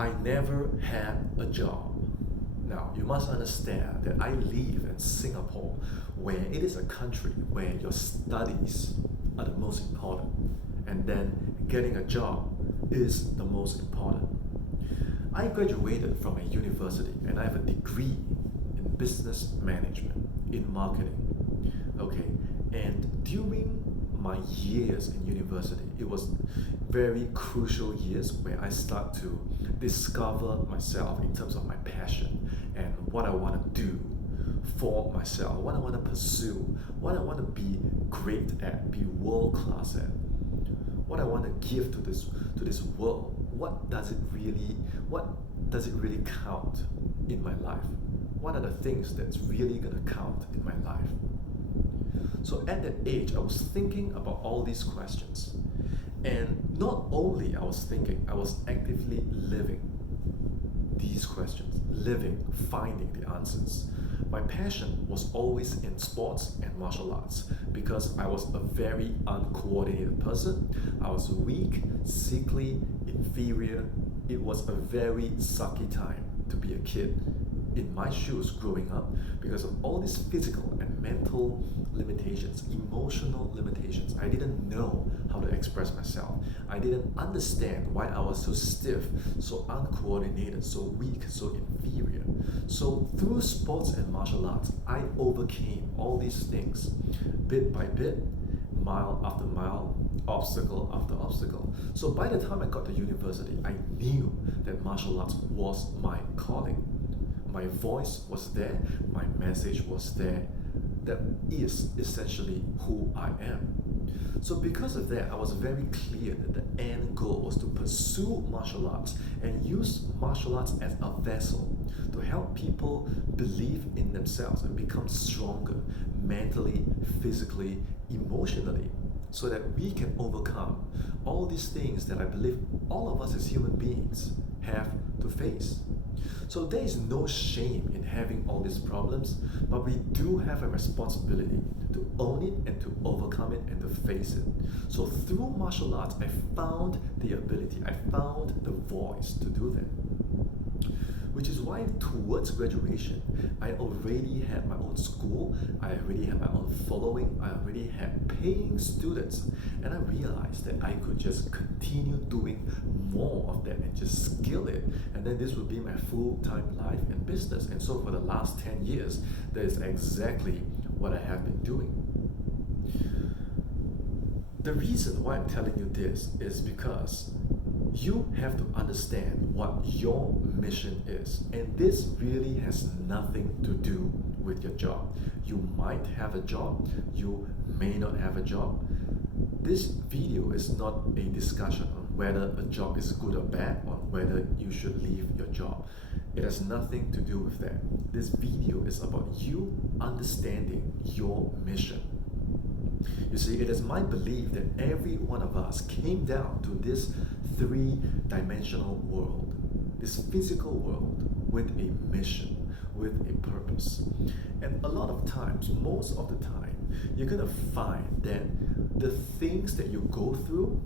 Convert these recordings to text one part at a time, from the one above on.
I never had a job. Now, you must understand that I live in Singapore, where it is a country where your studies are the most important, and then getting a job is the most important. I graduated from a university and I have a degree in business management, in marketing. Okay, and during my years in university, it was very crucial years where I start to discover myself in terms of my passion and what I want to do for myself, what I want to pursue, what I want to be great at, be world class at, what I want to give to this world. What does it really count in my life? What are the things that's really gonna count in my life? So at that age, I was thinking about all these questions. And not only I was thinking, I was actively living these questions, living, finding the answers. My passion was always in sports and martial arts because I was a very uncoordinated person. I was weak, sickly, inferior. It was a very sucky time to be a kid in my shoes growing up because of all these physical and mental limitations, emotional limitations. I didn't know how to express myself. I didn't understand why I was so stiff, so uncoordinated, so weak, so inferior. So through sports and martial arts, I overcame all these things bit by bit, mile after mile, obstacle after obstacle. So by the time I got to university, I knew that martial arts was my calling. My voice was there, my message was there. That is essentially who I am. So because of that, I was very clear that the end goal was to pursue martial arts and use martial arts as a vessel to help people believe in themselves and become stronger mentally, physically, emotionally, so that we can overcome all these things that I believe all of us as human beings have to face. So there is no shame in having all these problems, but we do have a responsibility to own it and to overcome it and to face it. So through martial arts, I found the ability, I found the voice to do that. Which is why towards graduation, I already had my own school, I already had my own following, I already had paying students, and I realized that I could just continue doing more of that and just scale it, and then this would be my full-time life and business. And so for the last 10 years, that is exactly what I have been doing. The reason why I'm telling you this is because you have to understand what your mission is, and this really has nothing to do with your job. You might have a job, you may not have a job. This video is not a discussion on whether a job is good or bad, or whether you should leave your job. It has nothing to do with that. This video is about you understanding your mission. You see, it is my belief that every one of us came down to this three-dimensional world, this physical world, with a mission, with a purpose. And a lot of times, most of the time, you're gonna find that the things that you go through,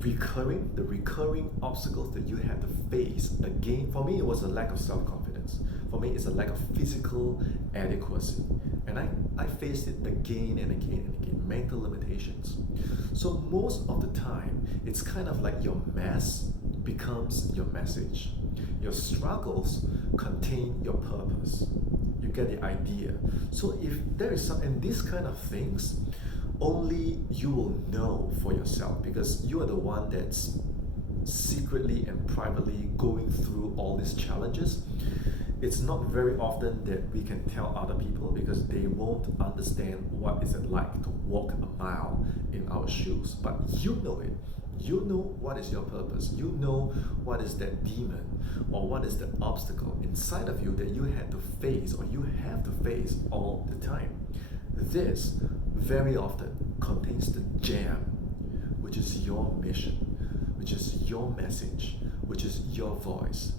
the recurring obstacles that you have to face, again, for me it was a lack of self-confidence. For me, it's a lack of physical adequacy. And I faced it again and again and again, mental limitations. So most of the time, it's kind of like your mess becomes your message. Your struggles contain your purpose. You get the idea. So if there is some, and these kind of things, only you will know for yourself, because you are the one that's secretly and privately going through all these challenges. It's not very often that we can tell other people because they won't understand what is it like to walk a mile in our shoes. But you know it. You know what is your purpose. You know what is that demon or what is the obstacle inside of you that you had to face or you have to face all the time. This very often contains the gem, which is your mission, which is your message, which is your voice.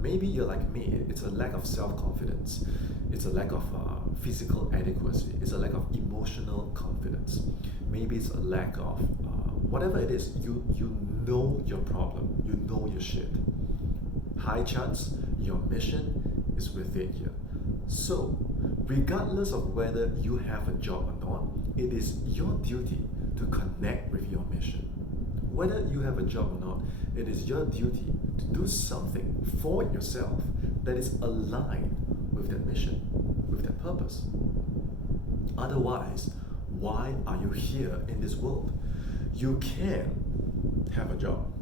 Maybe you're like me, it's a lack of self-confidence, it's a lack of physical adequacy, it's a lack of emotional confidence, maybe it's a lack of whatever it is, you know your problem, you know your shit. High chance your mission is within you. So, regardless of whether you have a job or not, it is your duty to connect with your mission. Whether you have a job or not, it is your duty to do something for yourself that is aligned with that mission, with that purpose. Otherwise, why are you here in this world? You can have a job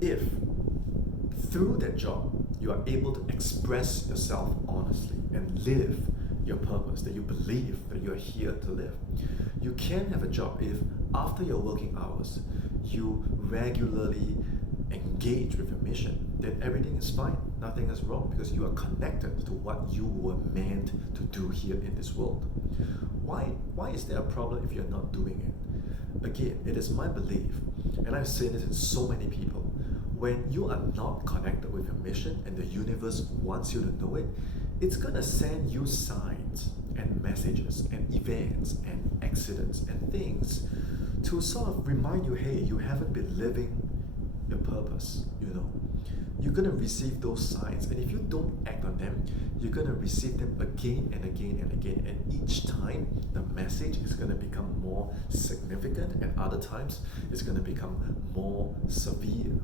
if through that job you are able to express yourself honestly and live your purpose that you believe that you are here to live. You can have a job if after your working hours you regularly engage with your mission, then everything is fine, nothing is wrong because you are connected to what you were meant to do here in this world. Why is there a problem if you're not doing it? Again, it is my belief, and I've seen it in so many people, when you are not connected with your mission and the universe wants you to know it, it's gonna send you signs and messages and events and accidents and things to sort of remind you, hey, you haven't been living your purpose, You're gonna receive those signs, and if you don't act on them, you're gonna receive them again and again and again, and each time the message is gonna become more significant, and other times it's gonna become more severe.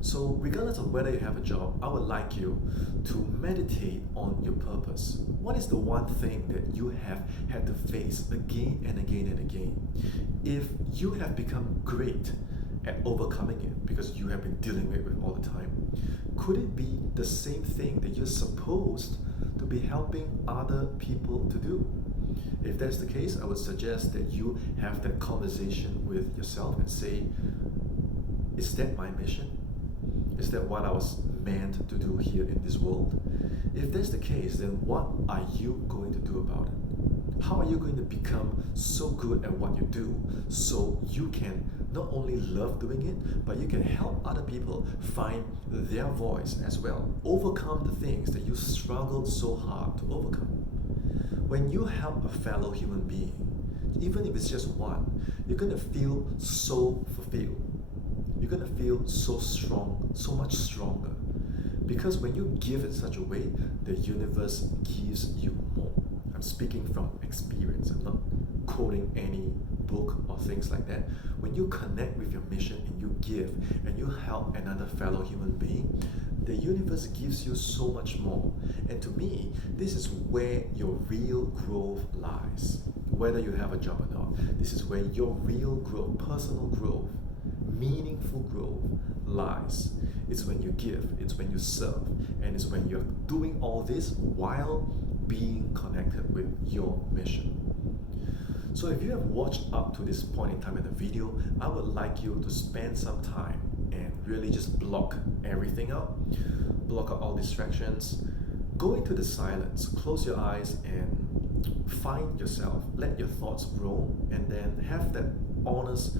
So regardless of whether you have a job, I would like you to meditate on your purpose. What is the one thing that you have had to face again and again and again? If you have become great at overcoming it because you have been dealing with it all the time, could it be the same thing that you're supposed to be helping other people to do? If that's the case, I would suggest that you have that conversation with yourself and say, is that my mission? Is that what I was meant to do here in this world? If that's the case, then what are you going to do about it? How are you going to become so good at what you do so you can not only love doing it, but you can help other people find their voice as well, overcome the things that you struggled so hard to overcome? When you help a fellow human being, even if it's just one, you're going to feel so fulfilled. You're going to feel so strong, so much stronger. Because when you give in such a way, the universe gives you more. I'm speaking from experience. I'm not quoting any book or things like that. When you connect with your mission and you give and you help another fellow human being, the universe gives you so much more. And to me, this is where your real growth lies. Whether you have a job or not, this is where your real growth, personal growth, meaningful growth lies. It's when you give, it's when you serve, and it's when you're doing all this while being connected with your mission. So if you have watched up to this point in time in the video, I would like you to spend some time and really just block everything out. Block out all distractions. Go into the silence, close your eyes and find yourself. Let your thoughts roam and then have that honest,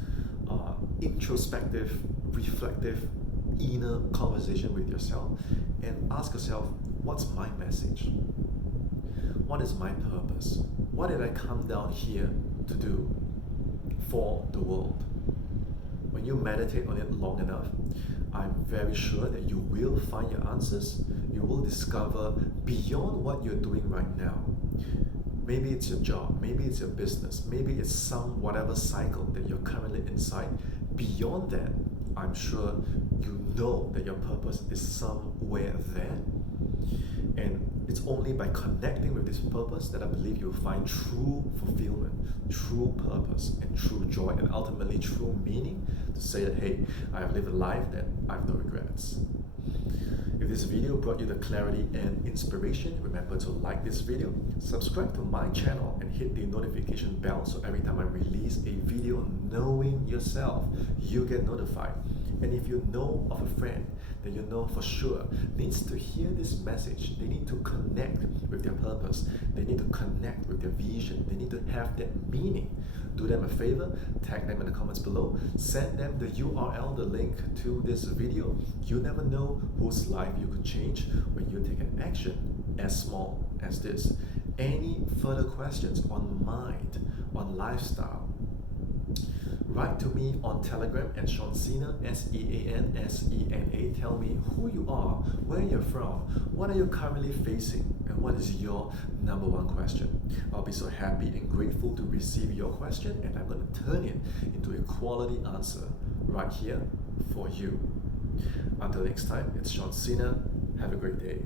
introspective, reflective, inner conversation with yourself and ask yourself, what's my message? What is my purpose? What did I come down here to do for the world? When you meditate on it long enough, I'm very sure that you will find your answers. You will discover beyond what you're doing right now. Maybe it's your job, maybe it's your business, maybe it's some whatever cycle that you're currently inside. Beyond that, I'm sure you know that your purpose is somewhere there. And it's only by connecting with this purpose that I believe you'll find true fulfillment, true purpose, and true joy, and ultimately true meaning to say that, hey, I have lived a life that I have no regrets. If this video brought you the clarity and inspiration, remember to like this video, subscribe to my channel, and hit the notification bell so every time I release a video, knowing yourself, you get notified. And if you know of a friend that you know for sure needs to hear this message, they need to connect with their purpose, they need to connect with their vision, they need to have that meaning, do them a favor, tag them in the comments below, send them the URL, the link to this video. You never know whose life you could change when you take an action as small as this. Any further questions on mind, on lifestyle, Write to me on Telegram at Sean Sena, Seansena. Tell me who you are, where you're from, what are you currently facing, and what is your number one question. I'll be so happy and grateful to receive your question, and I'm going to turn it into a quality answer right here for you. Until next time, it's Sean Sena. Have a great day.